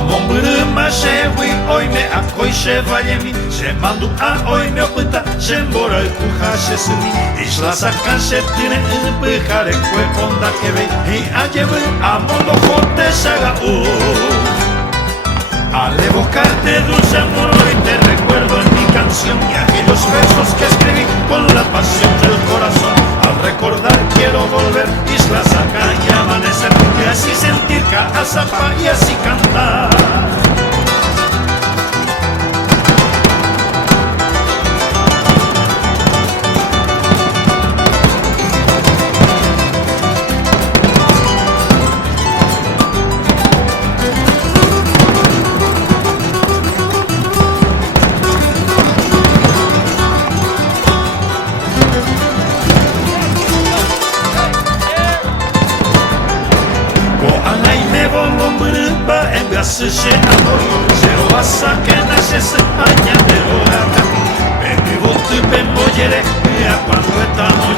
Amombruma shewi oime akoi shevayemi Shemandu a oime opita Shembora ikuha shesumi Isla saka shetine Pihare kwe onda kebe Y ayewe amondo jote shaga Al evocarte dulce amor hoy te recuerdo en mi canción Y aquellos versos que escribí con la pasión del corazón Al recordar quiero volver Isla Saca y amanecer Y así sentir Caazapá y así cantar Seshe adoro, zero basa que naces añadero acá. Baby bote bemboyere, a cuando estamos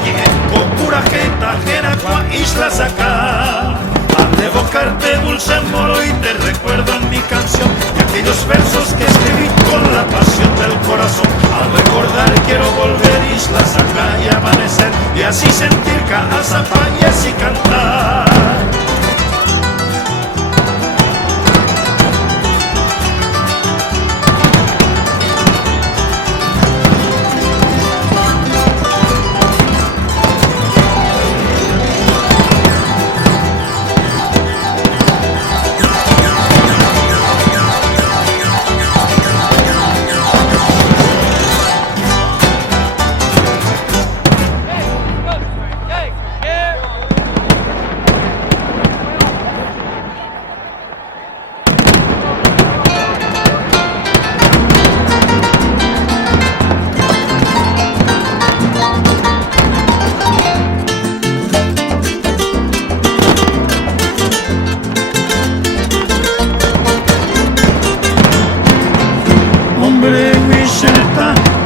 con pura jeta, Jeracua, Isla Saca. Al evocarte dulce moro y te recuerdo en mi canción y aquellos versos que escribí con la pasión del corazón. Al recordar quiero volver Isla Saca y amanecer y así sentir Caazapá y así cantar.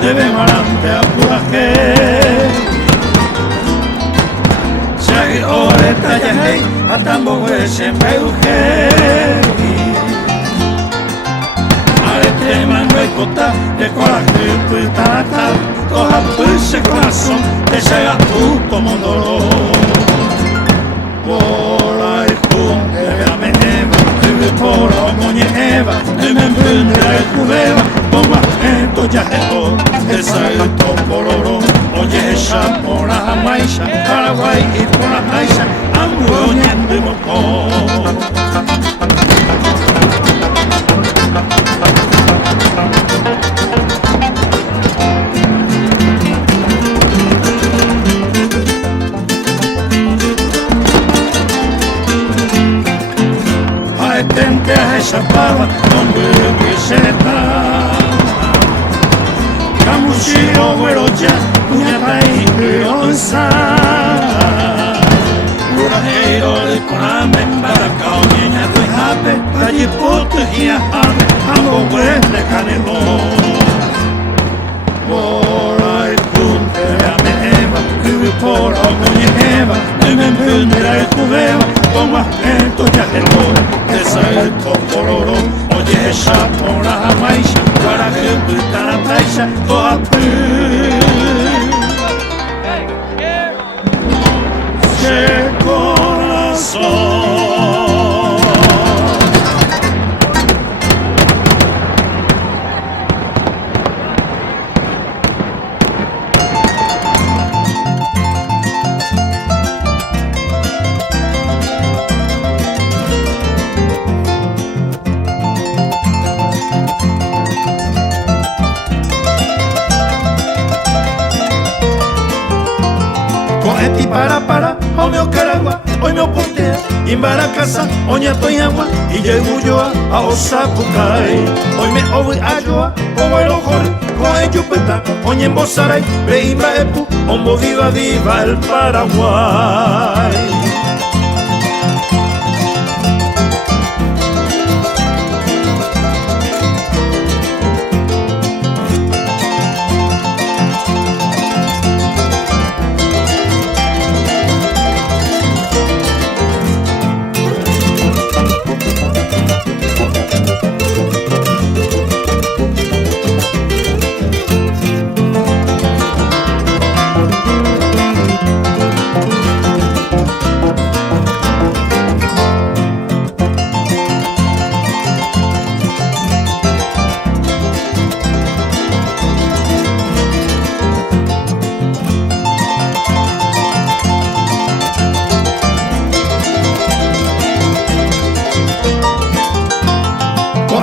Debe marante a pura que Shagi ore taya hei Atambo we shempe uke Arete mango y cota De coraje puitata Toja puse corazón Te llega tutto mondoro Por ahí junte a me eva Debe por omoñe eva Debe emprende a cubeva Toma ento ya eto Esa el topororo Oye esa por la maisha Paraguay y por la maisha Ambuñando y moco Ay, tente a esa pava Hombre que se está Kamushiro weroja Uñatai onza Uraheiro de koname Baraka oñeña de jape Talle pote y ame Ambo de canelo Por ahí junte a me eva Vivi por oñe eva Deme empundera el cubeva Toma ento ya hello Esa el topororo Oye esa por la maisha Para que puta la taisha Toa pu Se corazón para, o meu caragua, oi meu ponteiro, Imbaracasa, onde atoiagua, e Yeguyoa, a Osapucai, oi me ouve ajoa, o erojore, coe Jupeta, onde embosarai, beimba epu, ombo viva viva el Paraguay.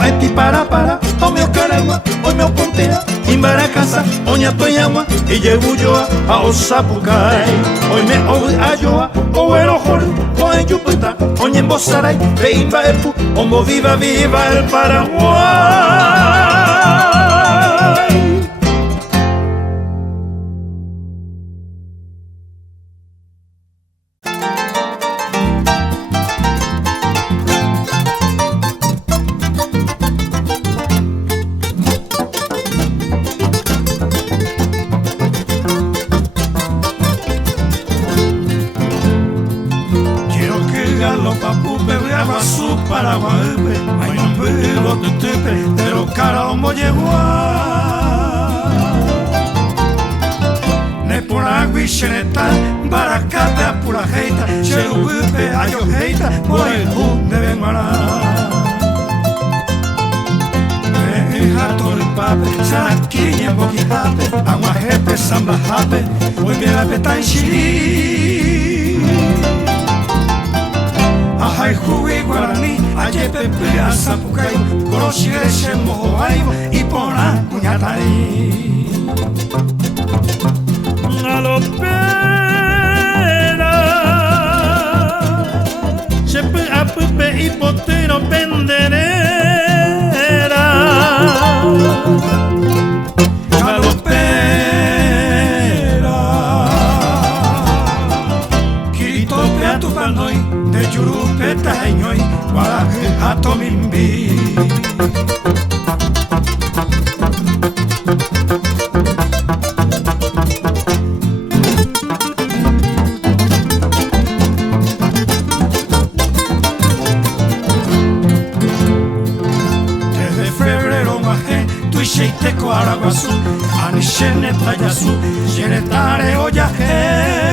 eti para, o meu caramba, o meu pontea, imbara casa, oña toyama, y llevo yo a Osapucay. Hoy me oí a yoa, o el ojor, o en Yuputa, oña en Bosaray, de imba epu, como viva, viva el Paraguay. Paraguay, ay no veo tu tepe, pero cara como llegó ne por agua y cheneta, baracate a pura jeita, cherupe a yo jeita, por el jun de Benguará. Jato el pape, saraquiña boquijape, aguajepe, sambajape, hoy me la peta en chilí. Ajay jugué guaraní, ayer pepe a Zapucay, corochire mojo aibo y pona cuñatari. Galopera, chepe a pepe y potero penderera. Galopera, quito pe a tu panoy. De Yurupe tañoy, guaraje a tomimbi. Desde febrero majé, tu isheite coaraguazú, anishene tayazú, yenetare oyaje.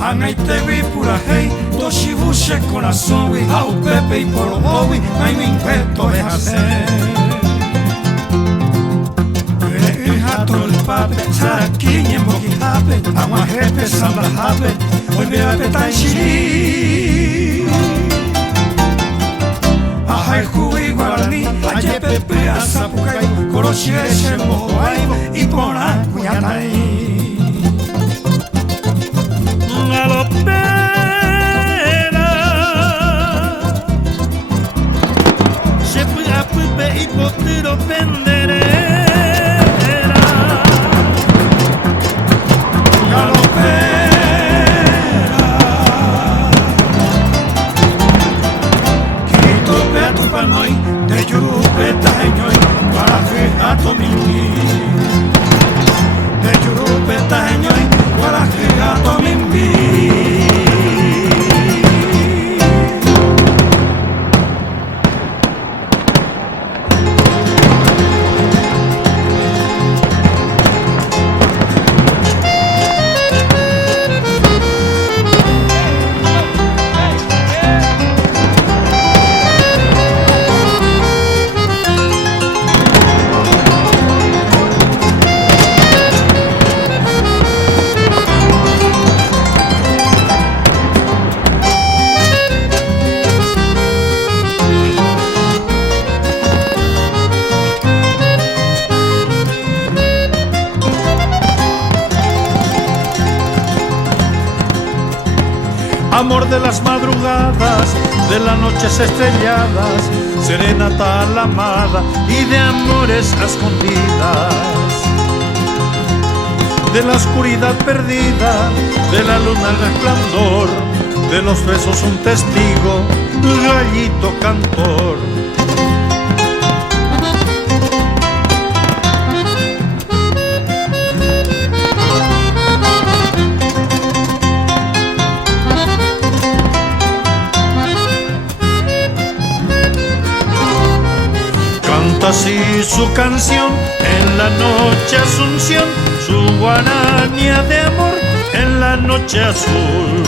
Angaitewi purahei, toshibushe corazowi, au pepe y porobowi, ay mi inquieto es hacer. Jato el pape, saraquiña en boquijape, aguajepe, sambajape, hoy me apeta en chilí. Ajay jugué guaraní, ayer pepe a Zapucay, corochire mojo aibo y pona cuñatay. Galopera, se fue a pupe y potero penderera. Galopera, quito pe a tu panoy, de Yurupe tañoy, para que a tu mimi. De Yurupe tañoy, para que a tu mimi. Amor de las madrugadas, de las noches estrelladas, serenata a la amada y de amores a escondidas. De la oscuridad perdida, de la luna el resplandor, de los besos un testigo, gallito cantor. Así su canción en la noche Asunción, su guaranía de amor en la noche azul.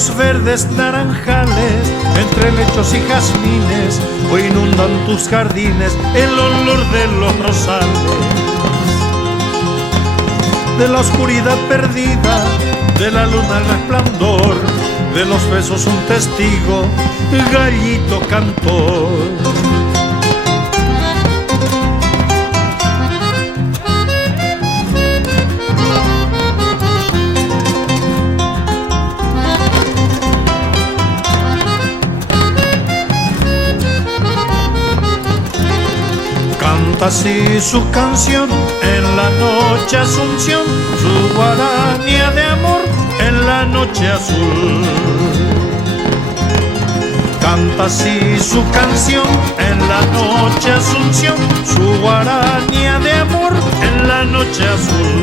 los verdes naranjales, entre lechos y jazmines, hoy inundan tus jardines el olor de los rosales. De la oscuridad perdida, de la luna el resplandor, de los besos un testigo, gallito cantor. Canta así su canción en la noche Asunción, su guaranía de amor en la noche azul. Canta así su canción en la noche Asunción, su guaranía de amor en la noche azul.